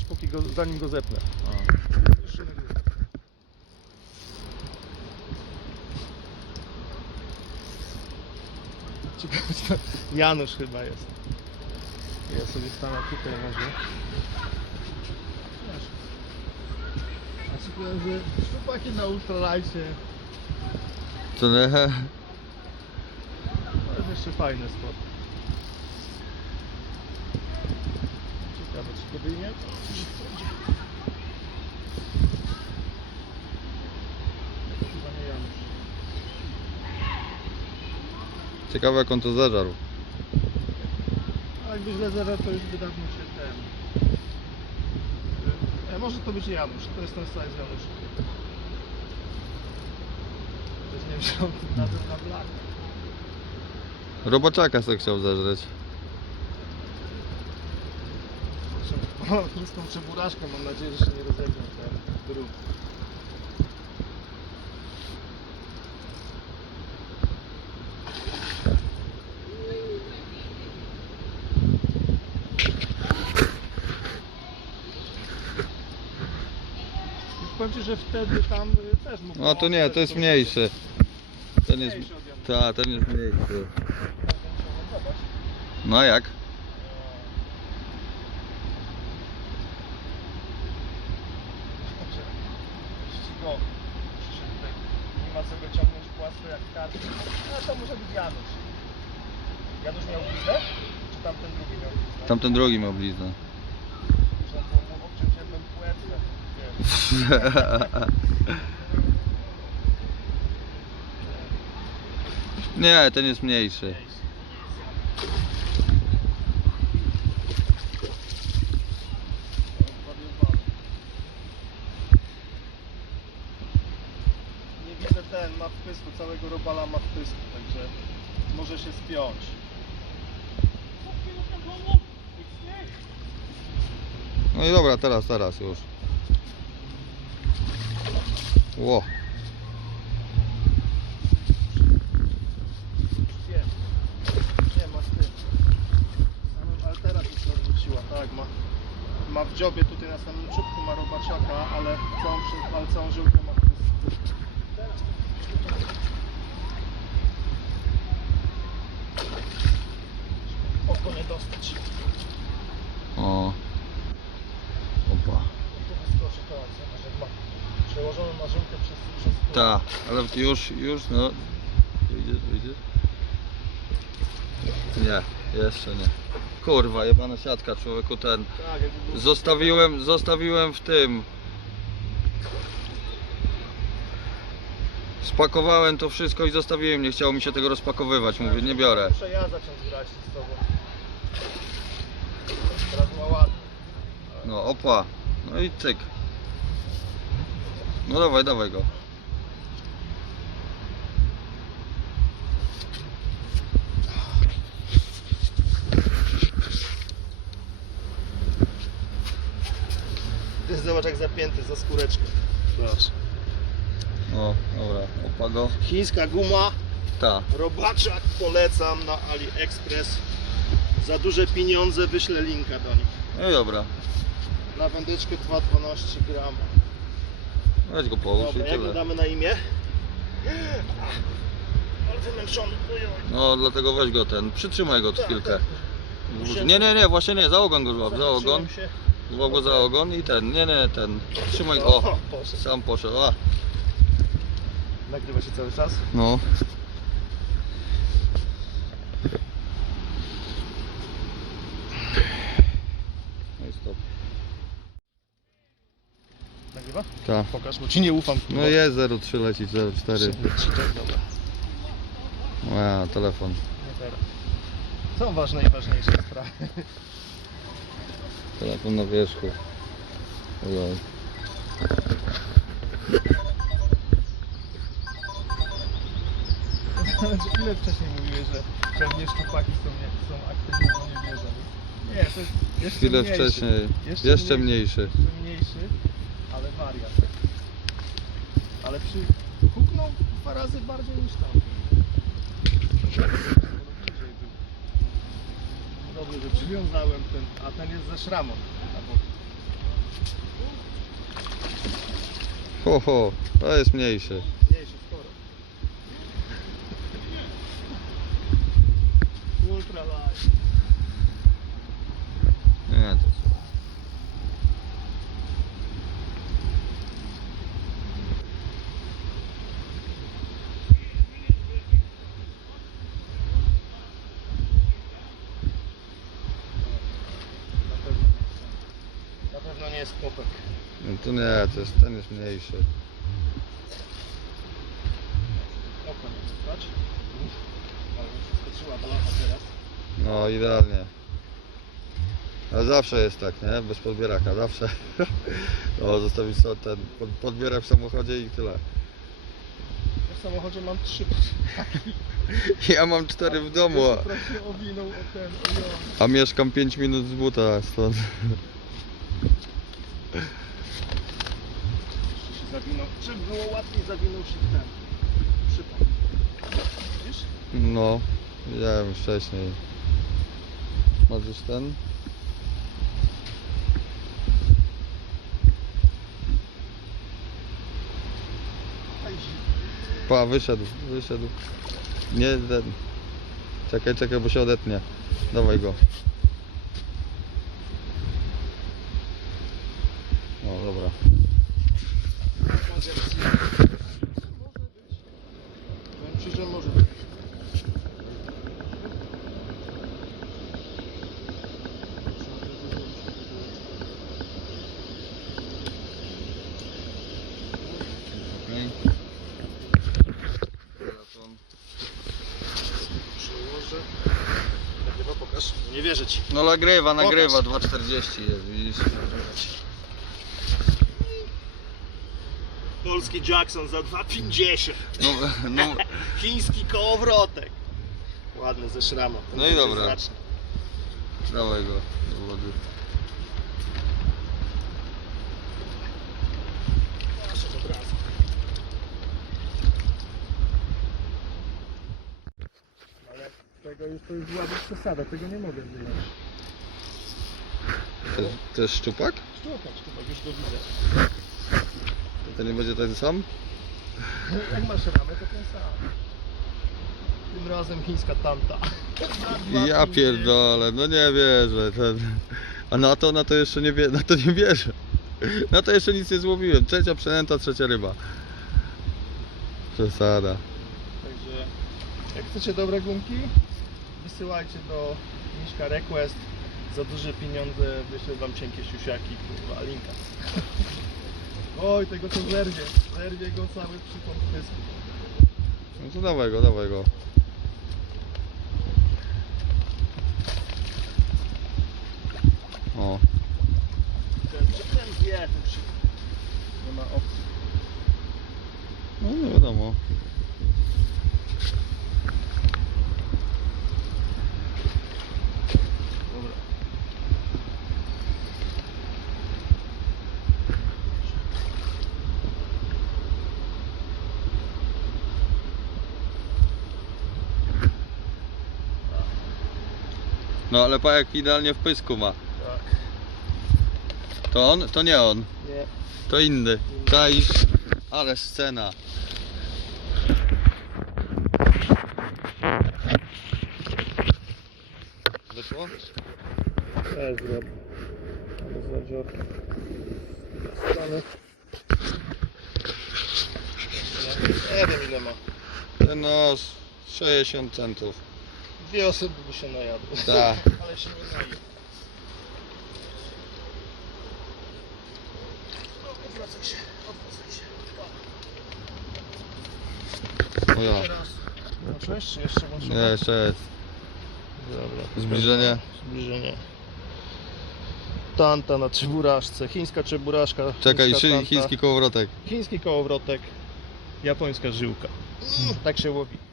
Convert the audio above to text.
aż póki go, zanim go zepnę. Ciekawe, czy to Janusz chyba jest. Ja sobie stanę tutaj może. A ci powiem, że chłopaki na ultralajcie Co nie? to jest jeszcze fajny spot. Ciekawe czy to wyjmie? Ciekawe jak on to zeżarł. A jakby źle zerał, to już by dawno się ten... E, może to być Janusz, to jest ten size Janusz. To jest nie wiem, czy on na, na blach. Robaczaka se chciał zeżreć. O, chińską czeburaszkę, mam nadzieję, że się nie drut. Powiem Ci, że wtedy tam y, też mógł No to nie, to jest mniejszy. Ten jest... Ta, ten jest mniejszy. No jak? Tutaj. Nie ma co go ciągnąć płasko jak kartę. No to może być Janusz. Janusz miał bliznę? Czy tamten drugi miał bliznę? Tamten drugi miał bliznę. Można było mu obciąć jedną płetwę. Nie, ten jest mniejszy. Nie widzę ten, ma w pysku, całego robala ma w pysku, także może się spiąć. No i dobra, teraz, teraz już. Ło. Nie, nie ma. Samym, ale teraz już to odwróciła, tak, ma, ma w dziobie tutaj na samym czubku ma robaciaka, ale całą, ale całą żyłkę ma w pysku. Teraz to Oko nie dostać. O. Opa. Tu wyskoczy to, że ma przełożoną przez, przez tu. Ta, ale już, już, no. Wyjdziesz, wyjdziesz? Nie, jeszcze nie. Kurwa, jebana siatka, człowieku ten. Tak, jakby. Zostawiłem, zostawiłem w tym. Spakowałem to wszystko i zostawiłem, nie chciało mi się tego rozpakowywać. Mówię, nie biorę. Muszę ja zacząć grać z tobą. Teraz ma ładnie. No, opa. No i cyk. No dawaj, dawaj go. Zobacz jak zapięty za skóreczkę. Proszę. O, dobra, go. Chińska guma, Ta. robaczak polecam na AliExpress. Za duże pieniądze wyślę linka do nich. No i dobra. Na wędeczkę 2,12 gram. Weź go połóż i Dobra, jak go tyle. damy na imię? Ale wymęczony. Ojoj. No, dlatego weź go ten. Przytrzymaj go Tak, chwilkę. tak. Nie, nie, nie, właśnie nie, za ogon go złap, za ogon. Zahaczyłem się. Złap go za ogon i ten, nie, nie, ten. Trzymaj. O, O, poszedł. sam poszedł. A, Nagrywa się cały czas? no. No i stop. Nagrywa? Tak. Pokaż, bo ci nie ufam. No jest 03 leci 04. Tak, dobra. A, telefon. Nie teraz. Są ważne i ważniejsze sprawy. Telefon na wierzchu. Ojoj. Ile wcześniej mówiłeś, że pewnie szczupaki są, nie, są aktywne, bo nie wierzą. Nie, to jest jeszcze Chwilę mniejszy. wcześniej. Jeszcze mniejszy. Jeszcze mniejszy, ale wariat. Ale przy... huknął dwa razy bardziej niż tam. Dobrze, że przywiązałem ten, a ten jest ze szramą. Albo Ho, ho, to jest mniejszy. Mniejszy, sporo. Ultra light. Nie, to co. Na pewno. Na pewno nie jest popek. No to nie, to jest, ten jest mniejszy. Oko nie patrz. Ale mi przeskoczyła blacha teraz. No idealnie. Ale zawsze jest tak, nie? Bez podbieraka, zawsze. No, zostawić sobie ten pod, podbierak w samochodzie i tyle. Ja w samochodzie mam trzy. Ja mam cztery w domu, a, Prawie owinął o ten, o ją. a mieszkam 5 minut z buta stąd. Zawinął. Żeby było łatwiej zawinął się w ten. Przypał. Widzisz? No, już wcześniej. Już ten? Pa, wyszedł, wyszedł. Nie ten. Czekaj, czekaj, bo się odetnie. Dawaj go. O, dobra. Może być. Powiem że może być. Telefon. Przełożę. Nagrywa, pokaż. Nie wierzę ci. No nagrywa, nagrywa, Pokaż. 2,40 jest, widzisz. Polski Jackson za 2,50. No, no, Chiński kołowrotek. Ładny ze szramą. No i dobra. Znaczny. dawaj go do wody. Ale tego już to już byłaby przesada, tego nie mogę wyjąć. To, to jest szczupak? Szczupać, szczupak, już go widzę. To nie będzie ten sam? Jak masz ramę, to ten sam. Tym razem chińska tanta. Ja pierdolę, no nie wierzę. Ten... A na to, na to jeszcze nie, wie... na to nie wierzę. Na to jeszcze nic nie złowiłem. Trzecia przynęta, trzecia ryba. Przesada. Także jak chcecie dobre gumki, wysyłajcie do Miśka Request. Za duże pieniądze wyślę wam cienkie siusiaki, kurwa, linka. Oj, tego to zerwie. Zerwie go cały przypon w pysku. No to dawaj go, dawaj go. O, Ten, ten wie, ten przypon. Nie ma opcji. no nie wiadomo. Dobra. No ale pa jak idealnie w pysku ma. Tak. To on? To nie on. Nie. To inny. Czaisz? Ale scena. Wyszło? Też zrobię. Ale za dziurkę. Strony. Nie wiem ile ma. Ten no z 60 centów. Dwie osoby by się najadły. Tak. Ale się nie naje. No, Odwracaj się, odwracaj się. O, ja. Teraz. Włączyłeś czy jeszcze włączyłem? Nie, jeszcze jest. Dobra. Zbliżenie. Zbliżenie. Tanta na czeburażce. Chińska czeburażka. Czekaj, chińska tanta. chiński kołowrotek. Chiński kołowrotek. Japońska żyłka. Tak się łowi.